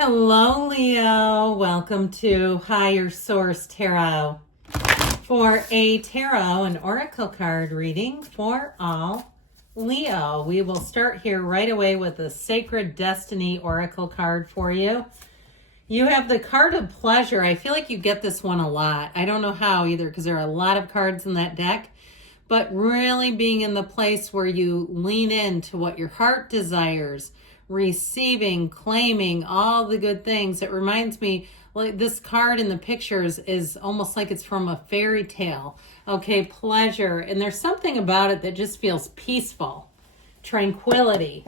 Hello, Leo. Welcome to Higher Source Tarot for a tarot and oracle card reading for all Leo. We will start here right away with the Sacred Destiny oracle card for you. You have the card of pleasure. I feel like you get this one a lot. I don't know how either because there are a lot of cards in that deck, but really being in the place where you lean into what your heart desires, receiving, claiming all the good things. It reminds me, like this card in the pictures is almost like it's from a fairy tale. Okay, pleasure. And there's something about it that just feels peaceful, tranquility.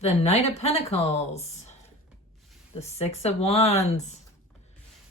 The Knight of Pentacles, the Six of Wands,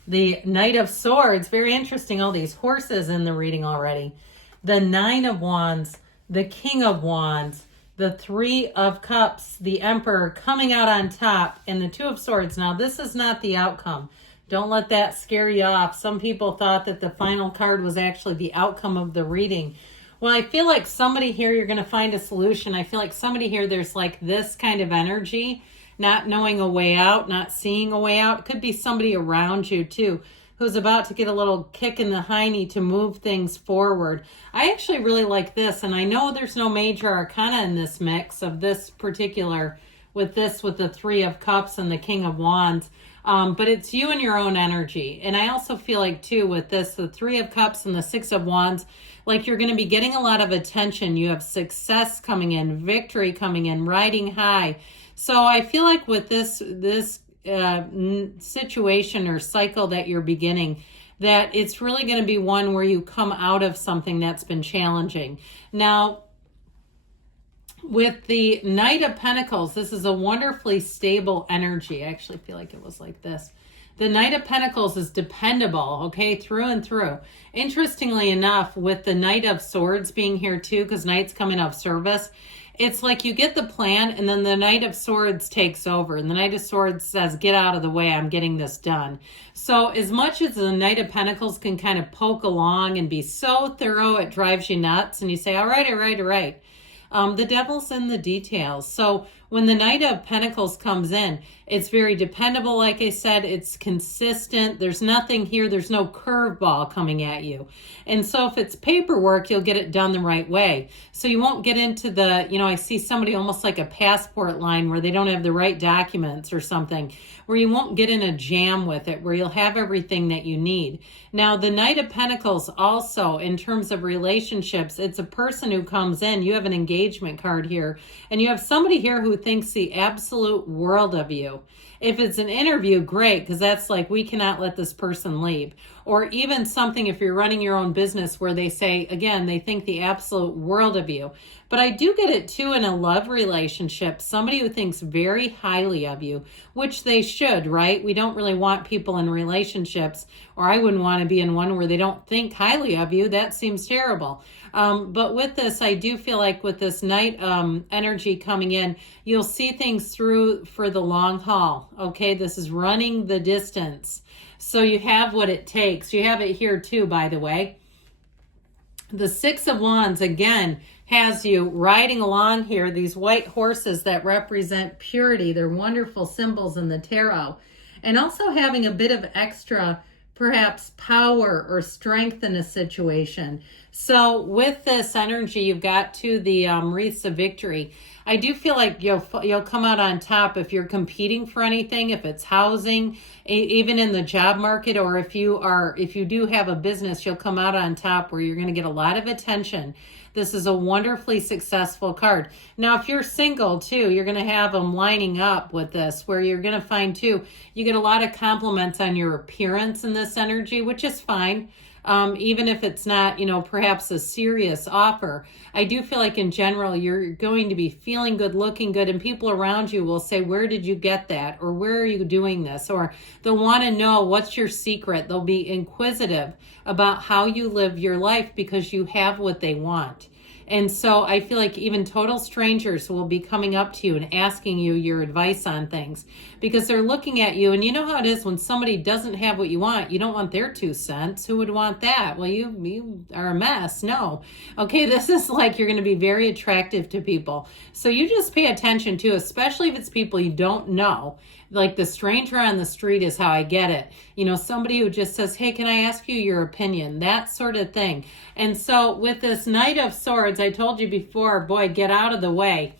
the Knight of Swords. Very interesting, all these horses in the reading already. The Nine of Wands, the King of Wands, the Three of Cups, the Emperor coming out on top, and the Two of Swords. Now, this is not the outcome. Don't let that scare you off. Some people thought that the final card was actually the outcome of the reading. Well, I feel like somebody here, you're going to find a solution. I feel like somebody here, there's like this kind of energy, not knowing a way out, not seeing a way out. It could be somebody around you too, who's about to get a little kick in the hiney to move things forward. I actually really like this, and I know there's no major arcana in this mix of this particular, with the Three of Cups and the King of Wands. But it's you and your own energy. And I also feel like too with this, the Three of Cups and the Six of Wands, like you're going to be getting a lot of attention. You have success coming in, victory coming in, riding high. So I feel like with this situation or cycle that you're beginning, that it's really going to be one where you come out of something that's been challenging. Now, with the Knight of Pentacles, this is a wonderfully stable energy. I actually feel like it was like this. The Knight of Pentacles is dependable, okay, through and through. Interestingly enough, with the Knight of Swords being here too, because Knight's coming off service, it's like you get the plan and then the Knight of Swords takes over. And the Knight of Swords says, get out of the way, I'm getting this done. So as much as the Knight of Pentacles can kind of poke along and be so thorough, it drives you nuts. And you say, all right. The devil's in the details. So when the Knight of Pentacles comes in, it's very dependable. Like I said, it's consistent. There's nothing here. There's no curveball coming at you. And so if it's paperwork, you'll get it done the right way. So you won't get into the, I see somebody almost like a passport line where they don't have the right documents or something, where you won't get in a jam with it, where you'll have everything that you need. Now, the Knight of Pentacles also, in terms of relationships, it's a person who comes in. You have an engagement card here, and you have somebody here who thinks the absolute world of you. If it's an interview, great, because that's like, we cannot let this person leave. Or even something, if you're running your own business, where they say, again, they think the absolute world of you. But I do get it too in a love relationship, somebody who thinks very highly of you, which they should, right? We don't really want people in relationships, or I wouldn't want to be in one where they don't think highly of you. That seems terrible. But with this, I do feel like with this Knight energy coming in, you'll see things through for the long haul. Okay, this is running the distance. So you have what it takes. You have it here too, by the way. The Six of Wands, again, has you riding along here, these white horses that represent purity. They're wonderful symbols in the tarot. And also having a bit of extra, perhaps, power or strength in a situation. So with this energy, you've got to the wreaths of victory. I do feel like you'll come out on top if you're competing for anything, if it's housing, even in the job market, or if you do have a business, you'll come out on top where you're going to get a lot of attention. This is a wonderfully successful card. Now, if you're single too, you're going to have them lining up with this, where you're going to find too, you get a lot of compliments on your appearance in this energy, which is fine. even if it's not, perhaps a serious offer. I do feel like in general, you're going to be feeling good, looking good, and people around you will say, where did you get that? Or where are you doing this? Or they'll want to know what's your secret. They'll be inquisitive about how you live your life because you have what they want. And so I feel like even total strangers will be coming up to you and asking you your advice on things because they're looking at you. And you know how it is when somebody doesn't have what you want, you don't want their 2 cents. Who would want that? Well, you are a mess. No. Okay, this is like you're going to be very attractive to people. So you just pay attention to, especially if it's people you don't know. Like the stranger on the street is how I get it. Somebody who just says, hey, can I ask you your opinion? That sort of thing. And so with this Knight of Swords, I told you before, boy, get out of the way.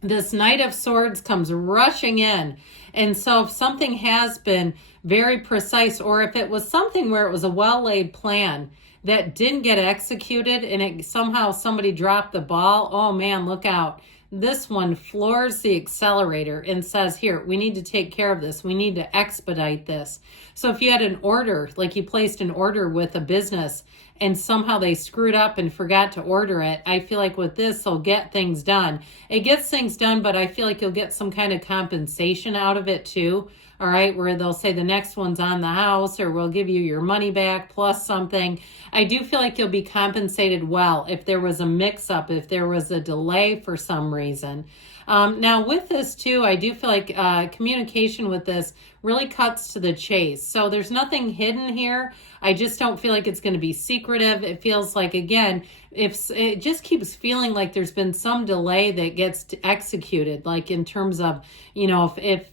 This Knight of Swords comes rushing in. And so if something has been very precise, or if it was something where it was a well-laid plan that didn't get executed and somehow somebody dropped the ball, oh man, look out. This one floors the accelerator and says, here, we need to take care of this. We need to expedite this. So if you had an order, like you placed an order with a business and somehow they screwed up and forgot to order it, I feel like with this, they'll get things done. It gets things done, but I feel like you'll get some kind of compensation out of it too. All right, where they'll say the next one's on the house, or we'll give you your money back plus something. I do feel like you'll be compensated well if there was a mix-up, if there was a delay for some reason. Now with this too, I do feel like communication with this really cuts to the chase. So there's nothing hidden here. I just don't feel like it's going to be secretive. It feels like, again, if it just keeps feeling like there's been some delay that gets executed, like in terms of, if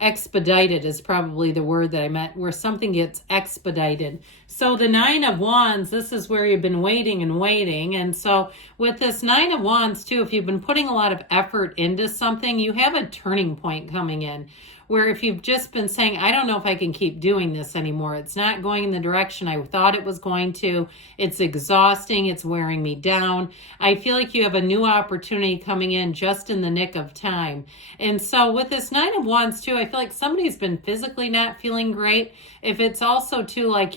expedited is probably the word that I meant, where something gets expedited. So the 9 of Wands, this is where you've been waiting and waiting. And so with this 9 of Wands too, if you've been putting a lot of effort into something, you have a turning point coming in. Where if you've just been saying, I don't know if I can keep doing this anymore. It's not going in the direction I thought it was going to. It's exhausting. It's wearing me down. I feel like you have a new opportunity coming in just in the nick of time. And so with this 9 of Wands too, I feel like somebody's been physically not feeling great. If it's also too like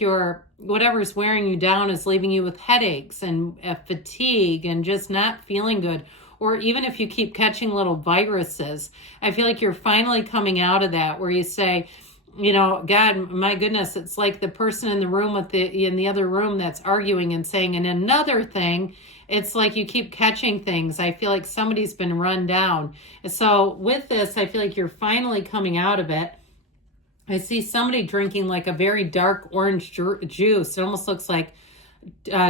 whatever's wearing you down is leaving you with headaches and fatigue and just not feeling good. Or even if you keep catching little viruses, I feel like you're finally coming out of that where you say, God, my goodness, it's like the person in the room in the other room that's arguing and saying, and another thing, it's like you keep catching things. I feel like somebody's been run down. So with this, I feel like you're finally coming out of it. I see somebody drinking like a very dark orange juice. It almost looks like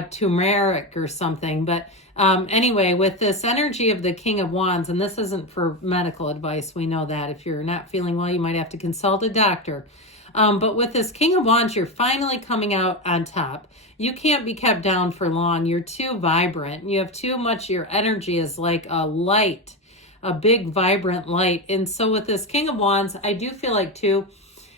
turmeric or something. But anyway, with this energy of the King of Wands, and this isn't for medical advice, we know that. If you're not feeling well, you might have to consult a doctor. But with this King of Wands, you're finally coming out on top. You can't be kept down for long. You're too vibrant. You have too much, your energy is like a light, a big vibrant light. And so with this King of Wands, I do feel like too,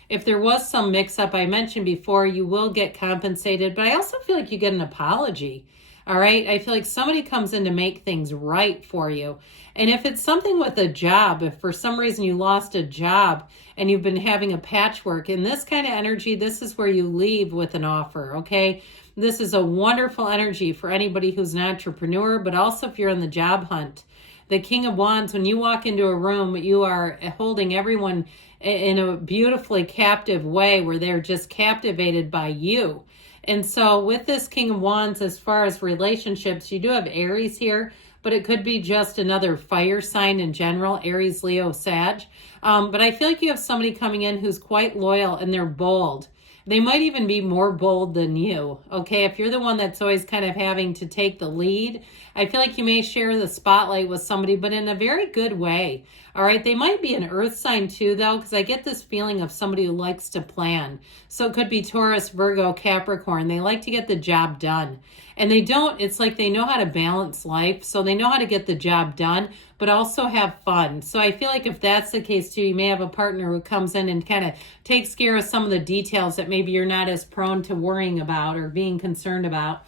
if there was some mix-up, I mentioned before, you will get compensated, but I also feel like you get an apology, all right? I feel like somebody comes in to make things right for you. And if it's something with a job, if for some reason you lost a job and you've been having a patchwork, in this kind of energy, this is where you leave with an offer, okay? This is a wonderful energy for anybody who's an entrepreneur, but also if you're on the job hunt. The King of Wands, when you walk into a room, you are holding everyone in a beautifully captive way where they're just captivated by you. And so with this King of Wands, as far as relationships, you do have Aries here, but it could be just another fire sign in general, Aries, Leo, Sag. But I feel like you have somebody coming in who's quite loyal and they're bold. They might even be more bold than you, okay? If you're the one that's always kind of having to take the lead, I feel like you may share the spotlight with somebody, but in a very good way, all right? They might be an earth sign too, though, because I get this feeling of somebody who likes to plan. So it could be Taurus, Virgo, Capricorn. They like to get the job done. And they don't, it's like they know how to balance life, so they know how to get the job done, but also have fun. So I feel like if that's the case too, you may have a partner who comes in and kind of takes care of some of the details that maybe you're not as prone to worrying about or being concerned about.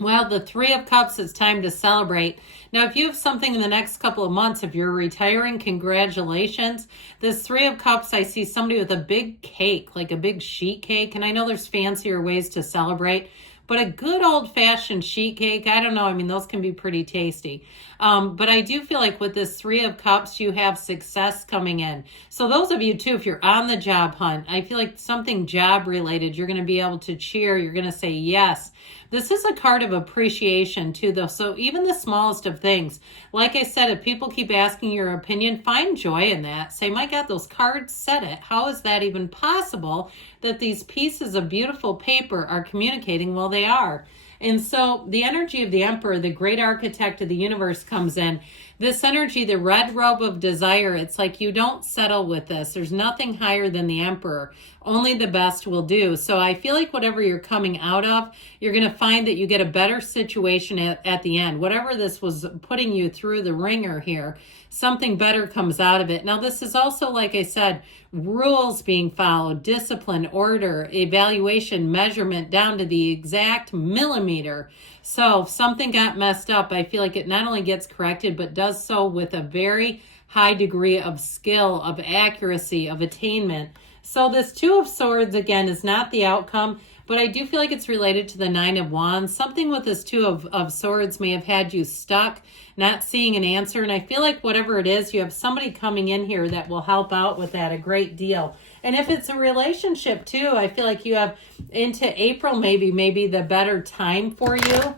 Well, the Three of Cups, it's time to celebrate. Now, if you have something in the next couple of months, if you're retiring, congratulations. This Three of Cups, I see somebody with a big cake, like a big sheet cake. And I know there's fancier ways to celebrate, but a good old-fashioned sheet cake, I don't know. I mean, those can be pretty tasty. But I do feel like with this Three of Cups, you have success coming in. So those of you, too, if you're on the job hunt, I feel like something job-related, you're going to be able to cheer. You're going to say yes. This is a card of appreciation, too, though. So even the smallest of things, like I said, if people keep asking your opinion, find joy in that. Say, my God, those cards said it. How is that even possible that these pieces of beautiful paper are communicating? Well, they are. And so the energy of the Emperor, the great architect of the universe, comes in. This energy, the red robe of desire, it's like you don't settle with this. There's nothing higher than the Emperor. Only the best will do. So I feel like whatever you're coming out of, you're going to find that you get a better situation at the end. Whatever this was putting you through the ringer here, something better comes out of it. Now, this is also, like I said, rules being followed, discipline, order, evaluation, measurement down to the exact millimeter. So if something got messed up, I feel like it not only gets corrected, but does so with a very high degree of skill, of accuracy, of attainment. So this Two of Swords, again, is not the outcome, but I do feel like it's related to the Nine of Wands. Something with this Two of Swords may have had you stuck, not seeing an answer. And I feel like whatever it is, you have somebody coming in here that will help out with that a great deal. And if it's a relationship too, I feel like you have into April, maybe the better time for you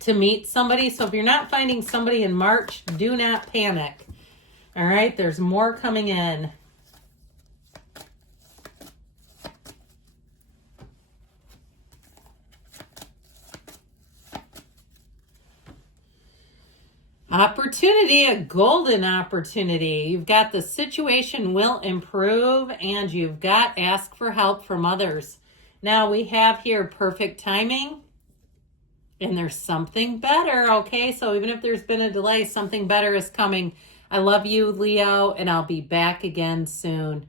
to meet somebody. So if you're not finding somebody in March, do not panic. All right, there's more coming in. Opportunity, a golden opportunity. You've got the situation will improve, and you've got ask for help from others. Now we have here perfect timing, and there's something better, okay? So even if there's been a delay, something better is coming. I love you, Leo, and I'll be back again soon.